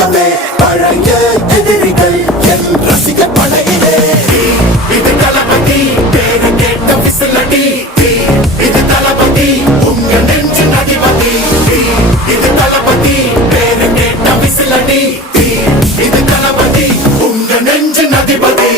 எதிர்க்கவே பழைய எதிரிகள் என் ரசிக படையிலே இது தளபதி பேரு கேட்ட விசிலடி இது தளபதி உங்க நெஞ்சு அதிபதி இது தளபதி பேரு கேட்ட விசிலடி இது தளபதி உங்க நெஞ்சு அதிபதி